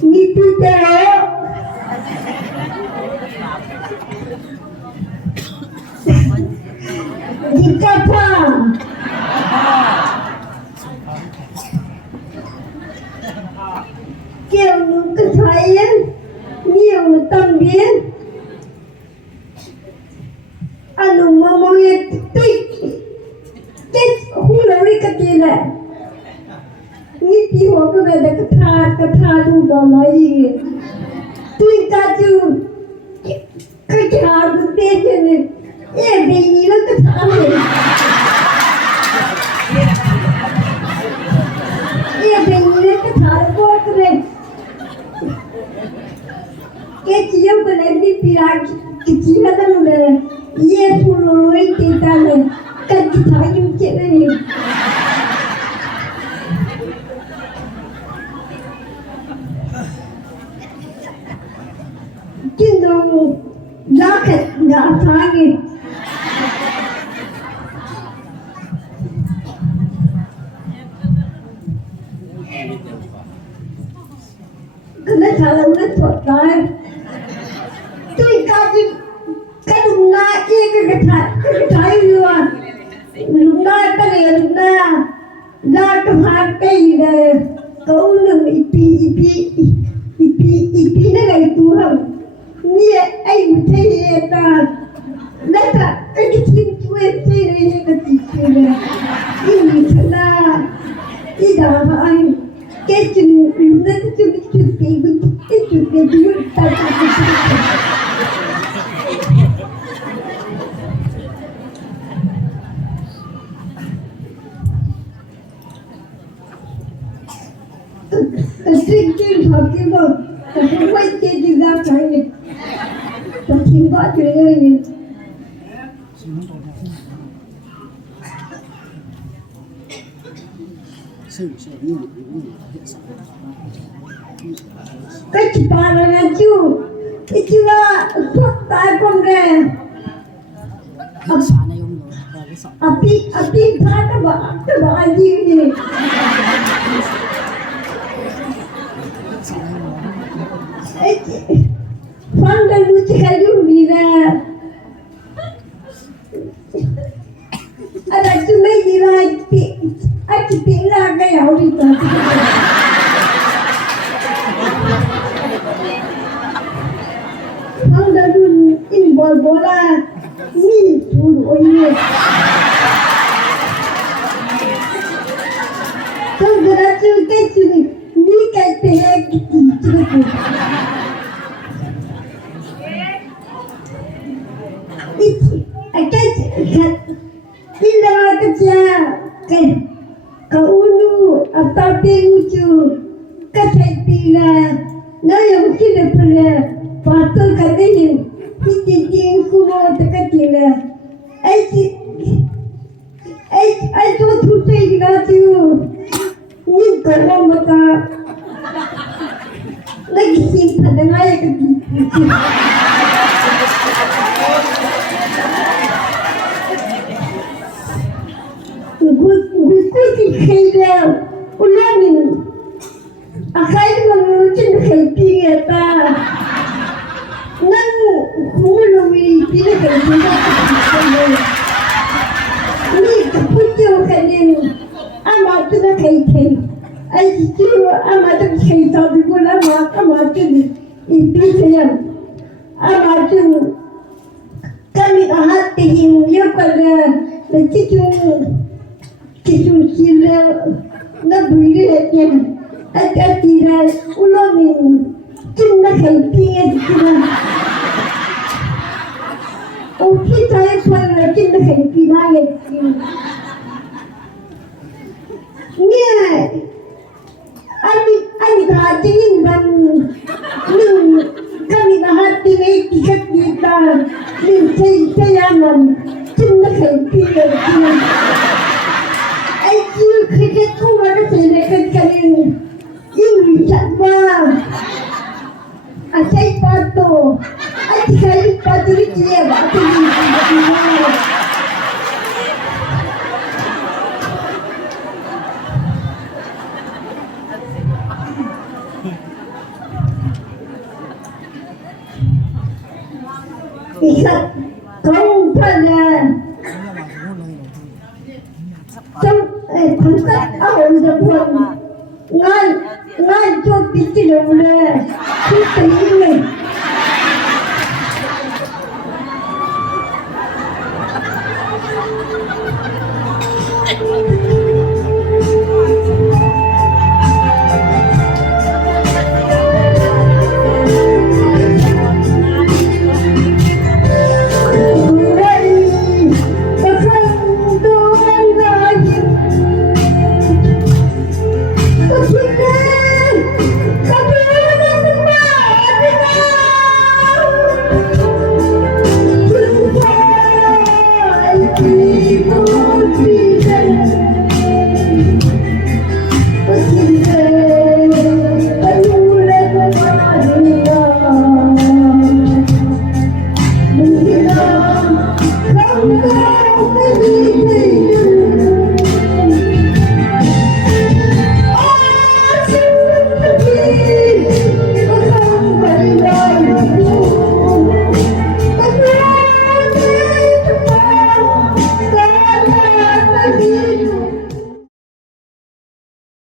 Niti tayo. Jika pa. Kêu nụ cái thấy nhiều tâm biến. Anu mamanya tik. Kes hulari katila. Niti ho ko da katha tu ba mai. Tui ka chu cái chào được tiền cho nên em bị gì nó cái thằng này em bị gì nó cái thằng của cái này cái chiếu của này đi piak cái chiếu đó là em phụ nữ thì ta này cái thằng như thế này kinh đồng giá khét giá thang ấy cái này thằng nó thoát ra tôi cái đúng na cái thằng luôn đúng na cái này đúng na là cái hàng cái này câu nương ipi này tu không Nia eivilnao ta lata cái chuyện này cái chuyện này in là ida mà anh cái chuyện nó chuyện cái ta cái chuyện học cái đó không phải cái gì ra cái tôi xin có chuyện này cái chị bà là chú cái chú là thuốc tai con gà api phá cái bà gì này Quando a luce cagliumina adesso mi dirai a chi ti lhagao di tanto quando lui in bolbola mi solo io quando la tu mi che te ti Vilnao Date kaunu atau lucu kichaita na yang kita pernah patut katanya kidng kuno terkatila ai tu Athusei gatu ni kalau mata lagi simpan dengan ayah kecil Gusti kilah ulamin akai mengucin kilah ta nan hului tidak kerja ni kepunyai kalian amat tidak kaitan aji amat kaitan juga amat itu saya amat kami hati yang pada Kisung kilah na boleh je, ada tidak ulamin cuma kaitan kita. Oh kita pun cuma kaitan aja. Ni, ani hati dan ni kami hati ni tiket kita ni saya cuma kaitan kita. Ayu kita tu mana selekan kalian nuijat mah, asei pato, asei pato ni dia batu ni. สัตว์ของพระเจ้าจังทำสัตว์เอาจะพงงานช่วงที่จะเลยที่ตีเลย